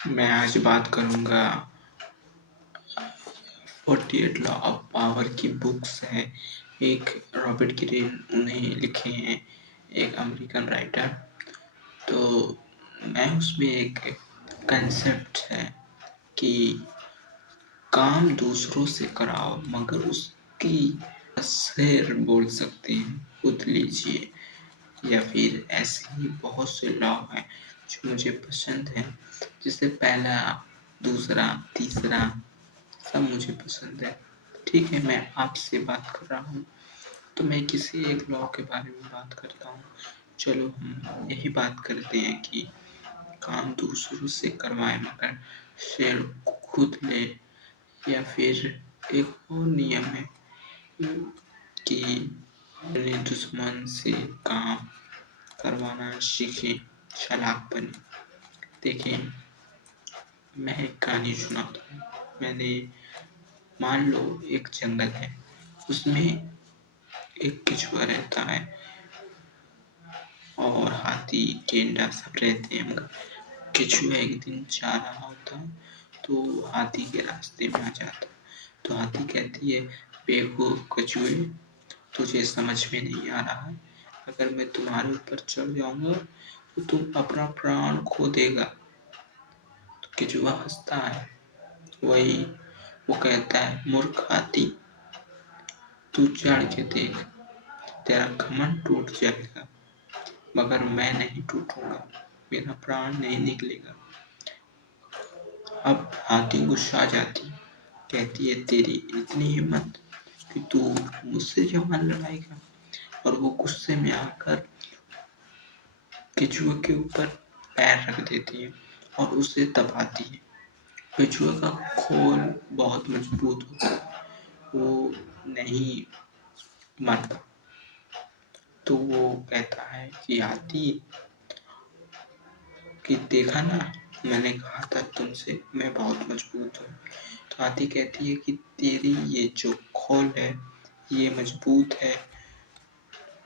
मैं आज बात करूँगा 48 लॉ ऑफ पावर की बुक्स है। एक रॉबर्ट ग्रीन उन्हें लिखे हैं, एक अमेरिकन राइटर। तो मैं उसमें एक कंसेप्ट है कि काम दूसरों से कराओ मगर उसकी शेर बोल सकते हैं खुद लीजिए। या फिर ऐसे ही बहुत से लॉ हैं जो मुझे पसंद हैं, जैसे पहला, दूसरा, तीसरा सब मुझे पसंद है। ठीक है, मैं आपसे बात कर रहा हूँ तो मैं किसी एक लॉ के बारे में बात करता हूँ। चलो हम यही बात करते हैं कि काम दूसरों से करवाएं मगर शेर खुद ले। या फिर एक और नियम है कि अपने दुश्मन से काम करवाना सीखे, चालाक बने। देखिए, मैं एक कहानी सुनाता हूँ। मैंने मान लो एक जंगल है, उसमें एक केचुआ रहता है और हाथी, गेंडा सब रहते हैं। मगर केचुआ एक दिन जा रहा होता तो हाथी के रास्ते में आ जाता। तो हाथी कहती है, बेवकूफ कछुए, तुझे समझ में नहीं आ रहा है, अगर मैं तुम्हारे ऊपर चढ़ जाऊंगा तो तुम अपना प्राण खो देगा। तो केचुआ हंसता है। वही वो कहता है, मूर्ख हाथी, तू चढ़ के देख, तेरा घमंड टूट जाएगा मगर मैं नहीं टूटूंगा, मेरा प्राण नहीं निकलेगा। अब हाथी गुस्सा जाती, कहती है, तेरी इतनी हिम्मत कि तू मुझसे जवान लड़ाएगा। और वो गुस्से में आकर केचुए के ऊपर पैर रख देती है और उसे दबाती है। केचुए का खोल बहुत मजबूत होता है, वो नहीं मरता। तो वो कहता है कि हाथी, कि देखा ना, मैंने कहा था तुमसे मैं बहुत मजबूत हूँ। तो हाथी कहती है कि तेरी ये जो खोल है ये मजबूत है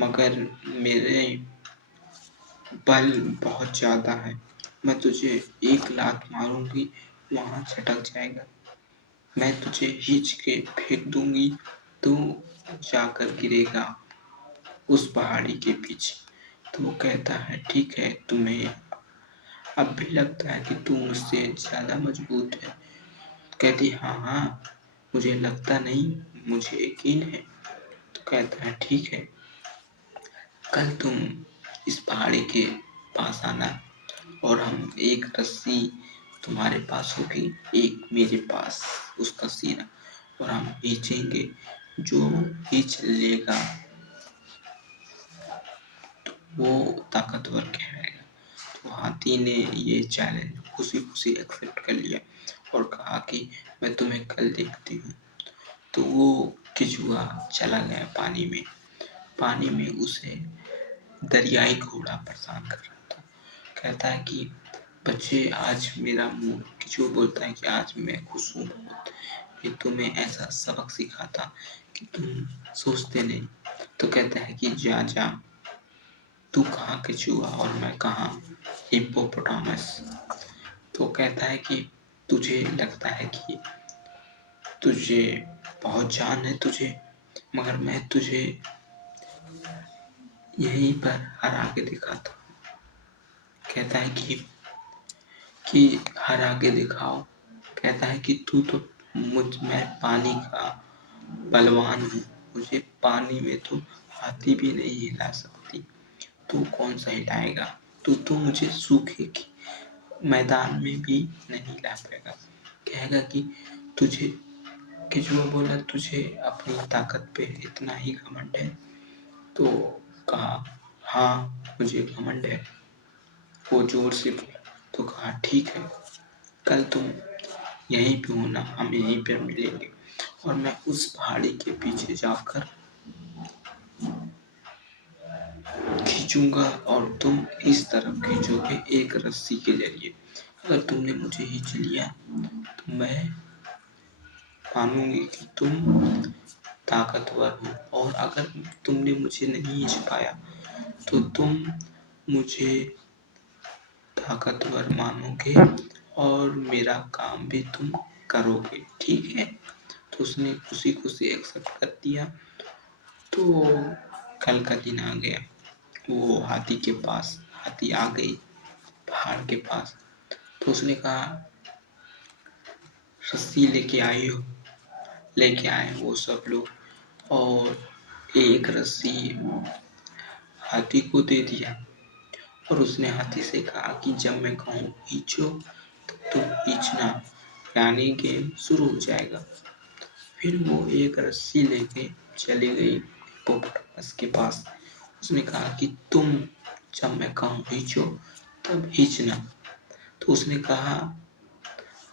मगर मेरे बल बहुत ज्यादा है, मैं तुझे 1 लात मारूंगी, वहां छटक जाएगा। मैं तुझे खींच के फेंक दूंगी, तू जाकर गिरेगा उस पहाड़ी के पीछे। तो वो कहता है, ठीक है, तुम्हें अब भी लगता है कि तू मुझसे ज्यादा मजबूत है। कहती, हाँ हाँ, मुझे लगता नहीं, मुझे यकीन है। तो कहता है, ठीक है, कल तुम इस पहाड़ी के पास आना और हम एक रस्सी तुम्हारे पास होगी, एक मेरे पास, उसका सिरा, और हम खींचेंगे। जो खींच लेगा वो ताकतवर कहलाएगा। तो हाथी ने ये चैलेंज खुशी खुशी एक्सेप्ट कर लिया और कहा कि मैं तुम्हें कल देखती हूँ। तो वो केचुआ चला गया पानी में। पानी में उसे दरियाई घोड़ा परेशान कर रहा था। कहता है कि बच्चे, आज मेरा मूड, केचुआ बोलता है कि आज मैं खुश हूँ बहुत, ये तुम्हें ऐसा सबक सिखाता कि तुम सोचते नहीं। तो कहता है कि जा जा, तू कहाँ केचुआ और मैं कहाँ हिप्पोपोटामस। तो कहता है कि तुझे लगता है कि तुझे बहुत जान है तुझे, मगर मैं तुझे यहीं पर हरा के दिखाता हूँ। कहता है कि हरा के दिखाओ। कहता है कि तू तो मैं पानी का बलवान हूँ, मुझे पानी में तो हाथी भी नहीं हिला सकती, तू कौन सा हिलाएगा। तू मुझे सूखे की मैदान में भी नहीं ला पाएगा। कहेगा कि तुझे, केचुआ बोला, तुझे अपनी ताकत पे इतना ही घमंड है। तो कहा, हाँ मुझे घमंड है। वो जोर से बोला। तो कहा, ठीक है, कल तुम यहीं पे होना, हम यहीं पे मिलेंगे और मैं उस पहाड़ी के पीछे जाकर खींचूंगा और तुम इस तरफ खींचोगे एक रस्सी के जरिए। अगर तुमने मुझे खींच लिया तो मैं मानूंगी कि तुम ताकतवर हो, और अगर तुमने मुझे नहीं खींच पाया तो तुम मुझे ताकतवर मानोगे और मेरा काम भी तुम करोगे, ठीक है? तो उसने खुशी-खुशी एक्सेप्ट कर दिया। तो कल का दिन आ गया, वो हाथी के पास, हाथी आ गई पहाड़ के पास। तो उसने कहा, रस्सी लेके आई हो? लेके आए वो सब लोग, और एक रस्सी हाथी को दे दिया। और उसने हाथी से कहा कि जब मैं कहूँ खींचो तो तुम खींचना, यानी गेम शुरू हो जाएगा। फिर वो एक रस्सी लेके चली गई हिप्पोपोटामस के पास। उसने कहा कि तुम जब मैं कहूँ खींचो तब खींचना। तो उसने कहा,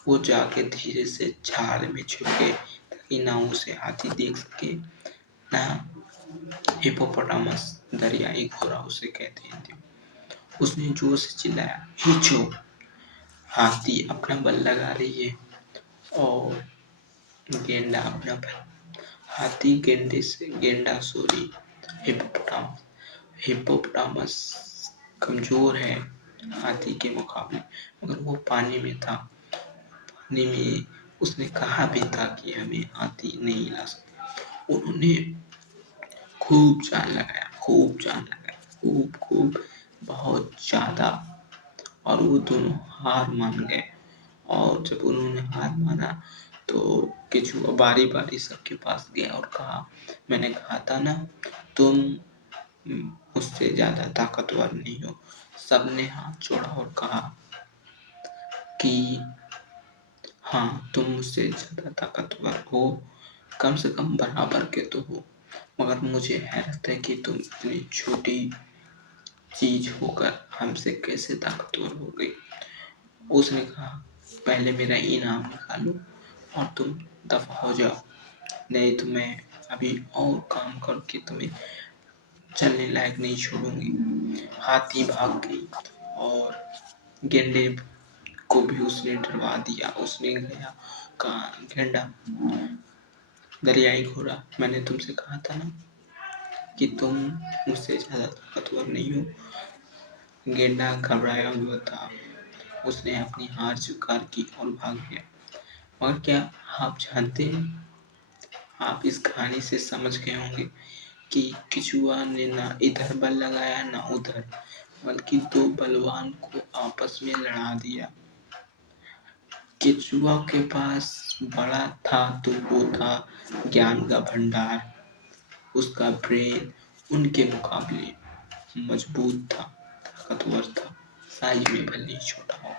वो जाके धीरे से झाड़ में छुप गए ताकि ना उसे हाथी देख सके, ना हिप्पोपोटामस, दरियाई घोड़ा उसे कहते हैं। उसने जोर से चिल्लाया, खींचो। हाथी अपना बल लगा रही है और गेंडा अपना बल। हाथी गेंडा सॉरी हिप्पोपोटामस हिप्पोपोटामस कमजोर है हाथी के मुकाबले, मगर वो पानी में था। पानी में उसने कहा भी था कि हमें हाथी नहीं हिला सकता। उन्होंने खूब जान लगाया, खूब बहुत ज़्यादा, और वो दोनों हार मान गए। और जब उन्होंने हार माना तो केचुआ बारी-बारी सबके पास गया और कहा, मैंने कहा था ना, तुम मुझसे ज़्यादा ताकतवर नहीं हो। सबने हाथ जोड़ा और कहा कि हाँ, तुम मुझसे ज़्यादा ताकतवर हो, कम से कम बराबर के तो हो, मगर मुझे हैरत है कि तुम इतनी छोटी चीज़ होकर हमसे कैसे ताकतवर हो गई। उसने कहा, पहले मेरा इनाम निकालो और तुम दफ़ा हो जाओ, नहीं तो मैं अभी और काम करके तुम्हें चलने लायक नहीं छोड़ूंगी। हाथी भाग गई और गेंडे को भी उसने डरवा दिया। उसने गया, कहा, गेंडा, दरियाई घोड़ा, मैंने तुमसे कहा था ना कि तुम मुझसे ज़्यादा ताकतवर नहीं हो। गेंडा घबराया हुआ था, उसने अपनी हार स्वीकार की और भाग गया। और क्या आप जानते हैं, आप इस कहानी से समझ गए होंगे कि केचुआ ने ना इधर बल लगाया ना उधर, बल्कि दो बलवान को आपस में लड़ा दिया। केचुआ के पास बड़ा था तो वो था ज्ञान का भंडार, उसका ब्रेन उनके मुकाबले मजबूत था, ताकतवर था, साइज में भले ही छोटा हो।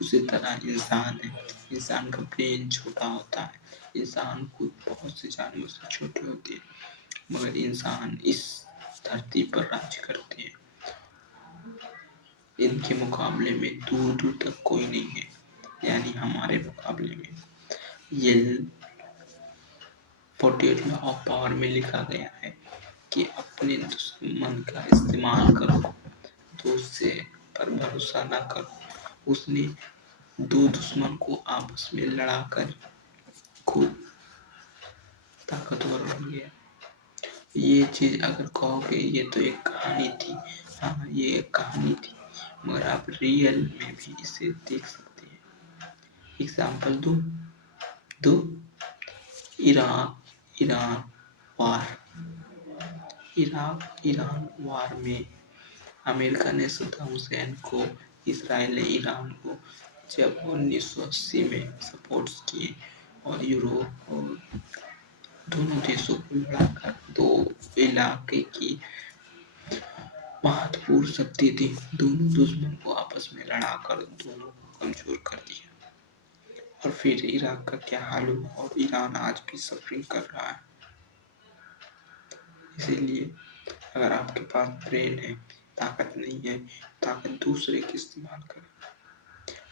उसी तरह इंसान है, इंसान का ब्रेन छोटा होता है, इंसान खुद बहुत से जानवर से छोटे होते हैं, मगर इंसान इस धरती पर राज्य करते हैं। इनके मुकाबले में दूर दूर तक कोई नहीं है, यानी हमारे मुकाबले में। ये 48 लॉ ऑफ पावर में लिखा गया है कि अपने दुश्मन का इस्तेमाल करो, दूसरे पर भरोसा ना करो। उसने दो दुश्मन को आपस में लड़ाकर खुद ताकतवर बन गया। ये चीज अगर कहोगे ये तो एक कहानी थी, हाँ ये एक कहानी थी, मगर आप रियल में भी इसे देख सकते हैं। एग्जाम्पल दो ईरान वार। ईरान वार में अमेरिका ने सद्दाम हुसैन को, इसराइल ने ईरान को जब 1980 में सपोर्ट किए, और यूरोप और दोनों देशों को लड़ाकर दो इलाके की महत्वपूर्ण शक्ति थी, दोनों दुश्मन को आपस में लड़ाकर दोनों को कमजोर कर दिया। और फिर इराक का क्या हाल हुआ, और ईरान आज भी सफरिंग कर रहा है। इसीलिए अगर आपके पास ब्रेन है, ताकत नहीं है, ताकत दूसरे की इस्तेमाल करें।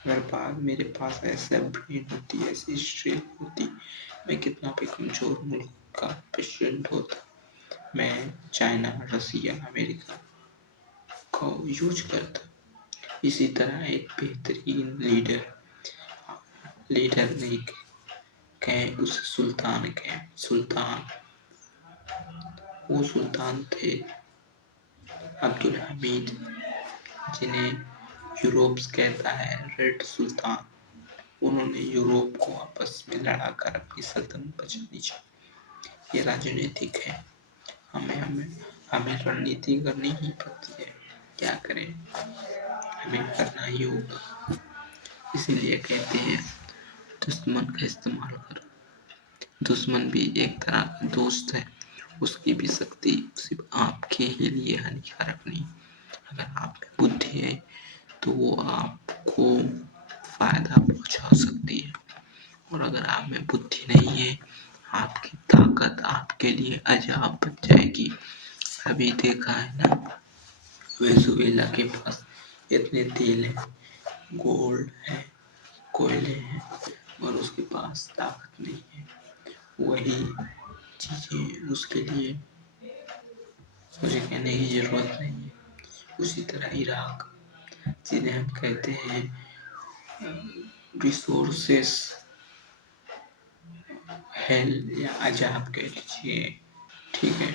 अगर मेरे पास ऐसा ब्रेन होती, ऐसी स्ट्रेंथ होती, मैं कितना भी कमजोर मुल्क का प्रेसिडेंट होता, मैं चाइना, रसिया, अमेरिका को यूज करता। इसी तरह एक बेहतरीन लीडर नहीं कहें, उसे सुल्तान कहें। वो सुल्तान थे अब्दुल हमीद, जिन्हें यूरोप कहता है रेड सुल्तान, उन्होंने यूरोप को आपस में लड़ाकर अपनी सल्तनत बचानी चाहिए। ये राजनीतिक है, हमें हमें हमें रणनीति करनी ही पड़ती है, क्या करें, हमें करना ही होगा। इसीलिए कहते हैं दुश्मन का इस्तेमाल करो। दुश्मन भी एक तरह का दोस्त है, उसकी भी शक्ति सिर्फ आपके ही लिए हानिकारक नहीं। अगर आप में बुद्धि है तो वो आपको फायदा पहुंचा सकती है, और अगर आप में बुद्धि नहीं है, आपकी ताकत आपके लिए अजाब बन जाएगी। अभी देखा है ना, वेनेजुएला के पास इतने तेल है, गोल्ड है, कोयले हैं, और उसके पास ताकत नहीं है। वही चीज़ें उसके लिए मुझे कहने की ज़रूरत नहीं है। उसी तरह इराक, जिन्हें हम कहते हैं रिसोर्सेस हेल या अजाब कह लीजिए, ठीक है,